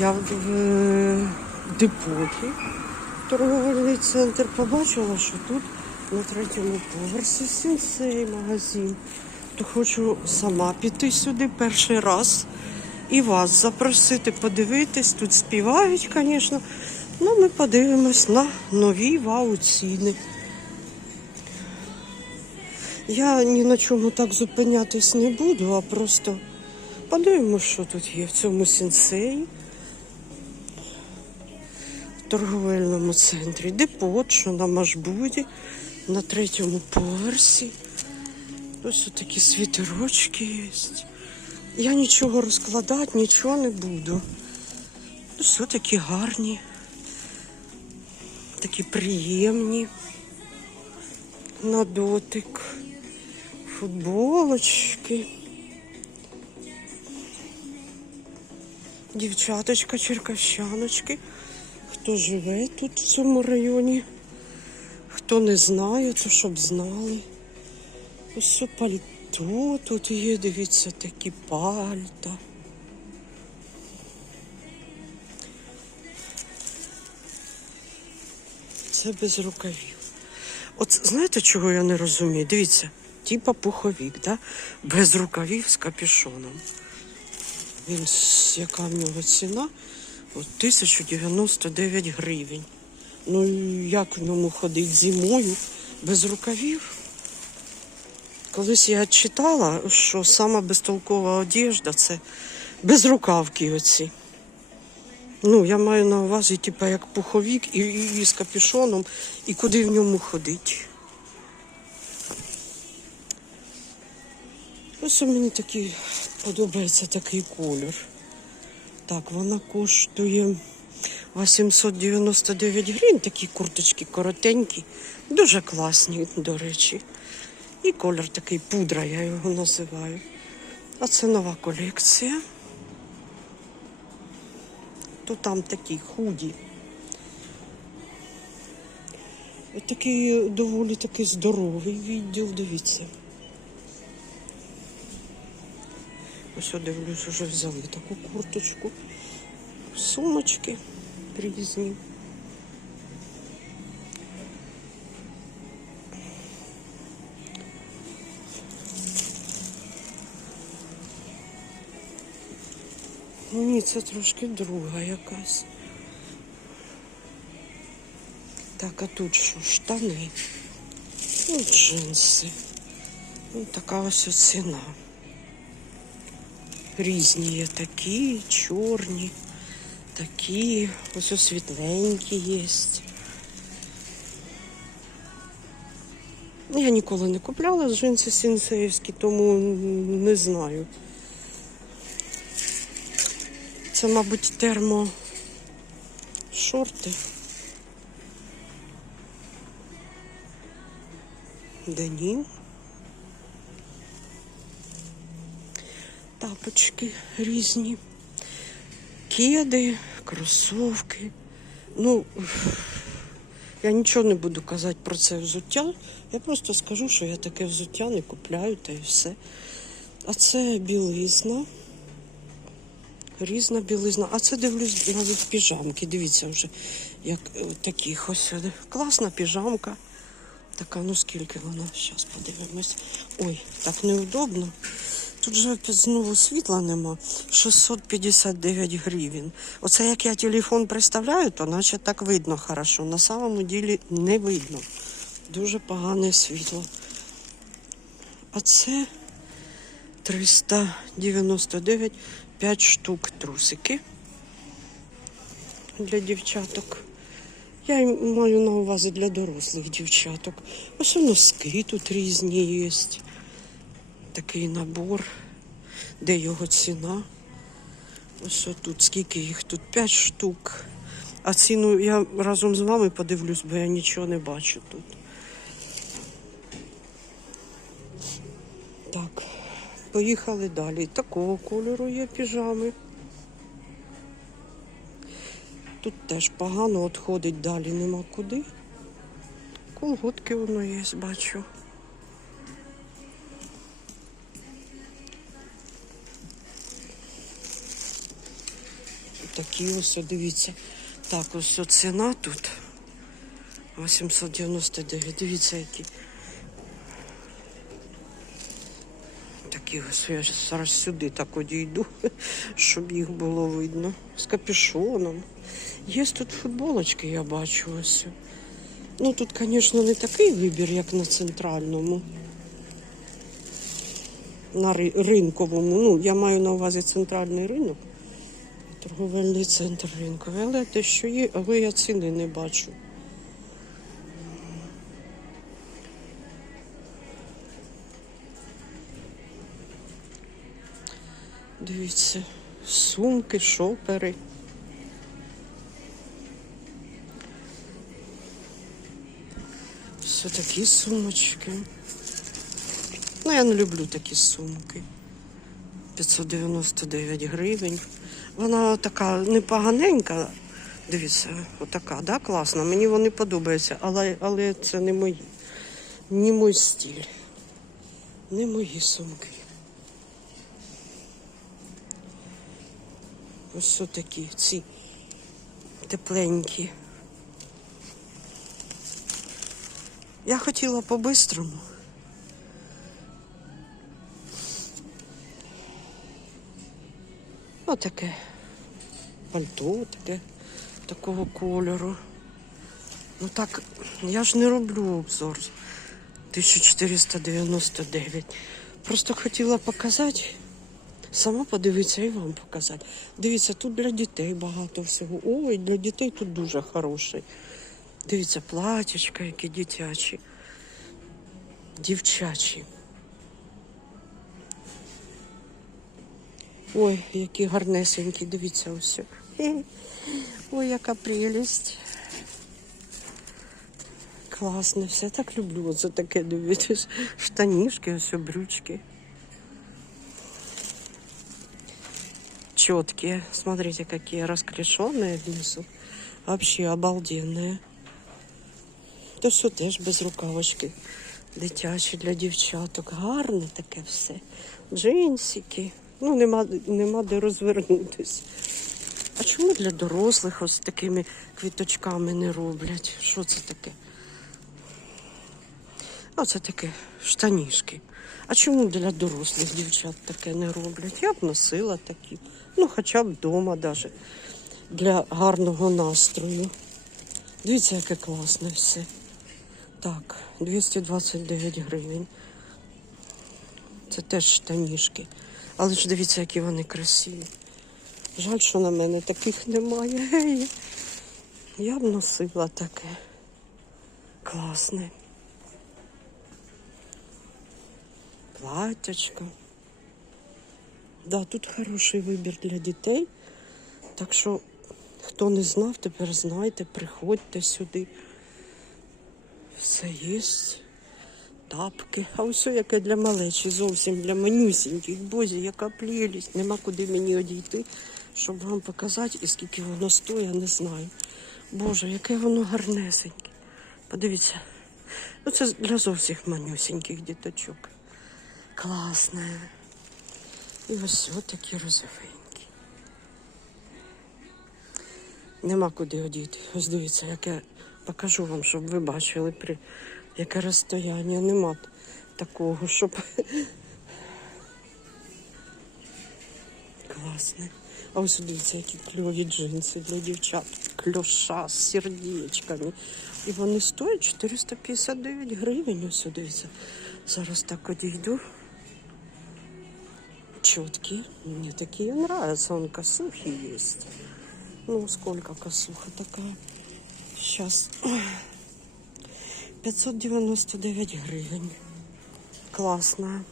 Я в депоті торговельний центр побачила, що тут на третьому поверсі сінсей магазин. То хочу сама піти сюди перший раз і вас запросити, подивитись. Тут співають, звісно. Ну, ми подивимось на нові вау ціни. Я ні на чому так зупинятись не буду, а просто подивимось, що тут є в цьому сенсеї. Торговельному центрі. Депот, що на Машбуді, на третьому поверсі. Ось такі світерочки є. Я нічого розкладати, нічого не буду. Ось такі гарні, такі приємні на дотик. Футболочки. Дівчаточка, черкащаночки. Хто живе тут в цьому районі? Хто не знає, то щоб знали. Ось пальто тут є, дивіться, такі пальта. Це без рукавів. От знаєте, чого я не розумію? Дивіться, типа пуховік, да? без рукавів з капюшоном. Він яка в нього ціна? От 1099 гривень. Ну як в ньому ходить зимою без рукавів? Колись я читала, що сама безтолкова одежда це безрукавки оці. Ну, я маю на увазі, типа, як пуховік і, і, і з капюшоном, і куди в ньому ходить. Ось мені такий подобається такий колір. Так, вона коштує 899 гривень, такі курточки коротенькі, дуже класні, до речі. І колір такий пудра, я його називаю. А це нова колекція. То там такі худі. Такий доволі такий здоровий відділ, дивіться. Ось дивлюсь, вже взяли таку курточку. Сумочки. Ну ні, це трошки друга якась. Так, а тут що? Штани. Ну, джинси. Ну, така ось ціна. Різні є такі, чорні, такі, ось ось світленькі є. Я ніколи не купляла джинси сінсеївські, тому не знаю. Це, мабуть, термо шорти. Денім. Тапочки різні. Кеди, кросовки. Ну, я нічого не буду казати про це взуття. Я просто скажу, що я таке взуття не купляю та і все. А це білизна. Різна білизна. А це дивлюсь навіть піжамки. Дивіться вже, як таких ось. Класна піжамка. Така, ну скільки вона? Зараз подивимось. Ой, так неудобно. Тут же знову світла нема. 659 гривень. Оце як я телефон представляю, то наче так видно хорошо. На самому ділі не видно. Дуже погане світло. А це 399 5 штук трусики для дівчаток. Я маю на увазі для дорослих дівчаток. Ось носки тут різні є. Такий набор. Де його ціна? Ось тут скільки їх тут? 5 штук. А ціну я разом з вами подивлюсь, бо я нічого не бачу тут. Так, поїхали далі. Такого кольору є піжами. Тут теж погано відходить далі, нема куди. Колготки воно є, бачу. Такі ось, дивіться. Так, ось ціна тут. 899. Дивіться, які. Такі ось я зараз сюди так одійду, щоб їх було видно. З капюшоном. Є тут футболочки, я бачу ось. Ну тут, звісно, не такий вибір, як на центральному. На ринковому. Ну, я маю на увазі центральний ринок. Торговельний центр ринковий. Але те, що є, але я ціни не бачу. Дивіться, сумки, шопери. Все такі сумочки. Ну, я не люблю такі сумки. 599 гривень. Вона така непоганенька. Дивіться, отака, да, класна. Мені вони подобаються, але, але це не мої. Не мій стиль. Не мої сумки. Ось такі ці тепленькі. Я хотіла по-бистрому. Отаке пальто, таке такого кольору. Ну так, я ж не роблю обзор. 1499. Просто хотіла показати. Сама подивитися і вам показати. Дивіться, тут для дітей багато всього. Ой, для дітей тут дуже хороший. Дивіться, платячка, які дитячі, дівчачі. Ой, які гарнесенькі, дивіться ось. Ой, яка прелість. Класно, все так люблю. Оце таке дивитись. Штанішки, ось брючки. Четкие. Смотрите, какие расклешенные внизу. Вообще обалденные. То все теж без рукавочки. Дитячі для дівчаток. Гарне таке все. Джинсики. Ну, нема, нема де розвернутись. А чому для дорослих ось такими квіточками не роблять? Що це таке? Оце таке штанішки. А чому для дорослих дівчат таке не роблять? Я б носила такі. Ну, хоча б вдома даже. Для гарного настрою. Дивіться, яке класне все. Так, 229 гривень. Це теж штанішки. Але ж дивіться, які вони красиві. Жаль, що на мене таких немає. Гей. Я б носила таке. Класне. Платячко. Да, тут хороший вибір для дітей. Так що, хто не знав, тепер знайте, приходьте сюди. Все є. Тапки. А ось яке для малечі, зовсім для манюсіньких. Бозі, яка прелість. Нема куди мені одійти, щоб вам показати, і скільки воно стоїть, не знаю. Боже, яке воно гарнесеньке. Подивіться. Ну, це для зовсім манюсіньких діточок. Класне. І ось такі розовенькі. Нема куди одіти. Ось дивіться, яке покажу вам, щоб ви бачили, при яке розстояння. Нема такого, щоб. Класне. А ось дивіться, які кльові джинси для дівчат. Кльоша з сердечками. І вони стоять 459 гривень. Ось дивіться. Зараз так одійду. Четкие. Мне такие нравятся. Он косухи есть. Ну, сколько косуха такая? Сейчас. 599 гривень. Классная.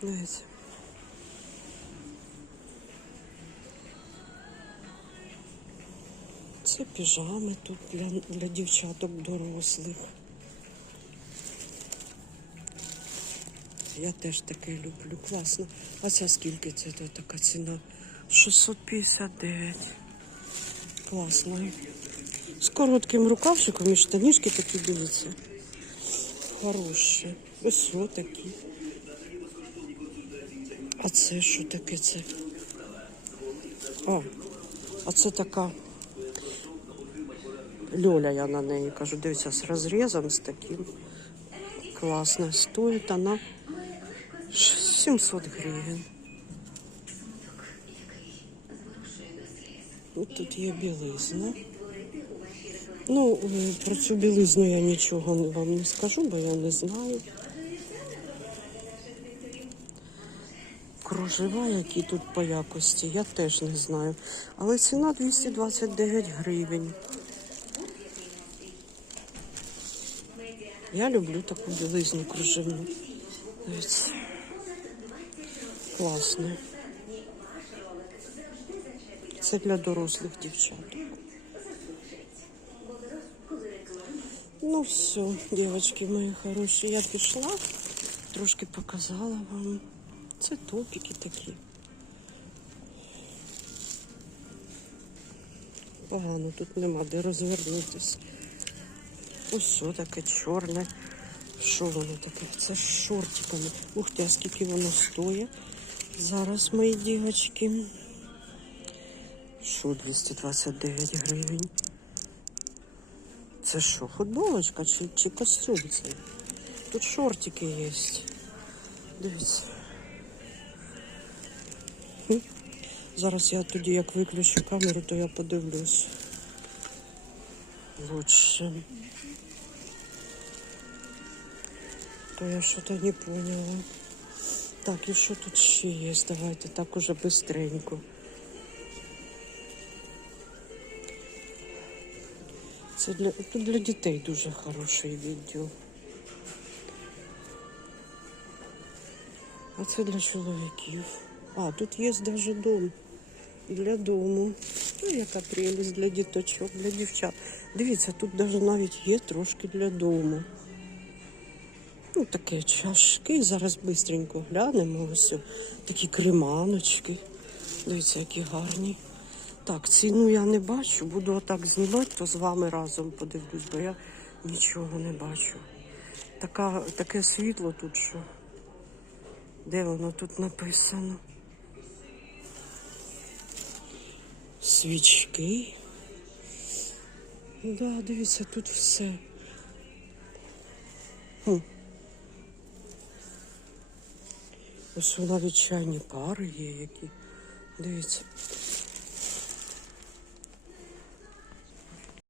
Знаете. Це піжами тут для, для дівчаток дорослих. Я теж таке люблю. Класно. А ця скільки це така ціна? 659. Класно. З коротким рукавчиком і штанішки такі дивіться. Хороші. Ось такі. А це що таке це? О, а це така Льоля, я на неї кажу. Дивіться, з розрізом, з таким. Класно. Стоїть вона 700 гривень. Ось тут є білизна. Ну, про цю білизню я нічого вам не скажу, бо я не знаю. Кружева, які тут по якості, я теж не знаю. Але ціна 229 гривень. Я люблю таку білизну кружевну. Дивіться. Класно. Це для дорослих дівчат. Ну все, девочки мої хороші, я пішла, трошки показала вам. Це топіки такі. Погано, тут нема де розвернутися. Ось таке чорне. Що воно таке? Це з шортиками. Ух ти, а скільки воно стоїть. Зараз, мої дівчатки. Що 229 гривень? Це що, футболочка чи, чи костюм цей? Тут шортики є. Дивіться. Зараз я тоді як виключу камеру, то я подивлюсь. Лучше. То я что-то не поняла. Так, і що тут ще є? Давайте так уже быстренько. Це для, тут для дітей дуже хороший відділ. А це для чоловіків. А, тут є навіть дом. Для дому. Ну, яка прелість для діточок, для дівчат. Дивіться, тут навіть є трошки для дому. Ну, таке чашки. Зараз бистренько глянемо. Ось такі креманочки. Дивіться, які гарні. Так, ціну я не бачу. Буду отак знімати, то з вами разом подивлюсь, бо я нічого не бачу. Така, таке світло тут, що. Де воно тут написано? Свічки. Да, дивіться, тут все. Хм. Ось навіть чайні пари є які. Дивіться.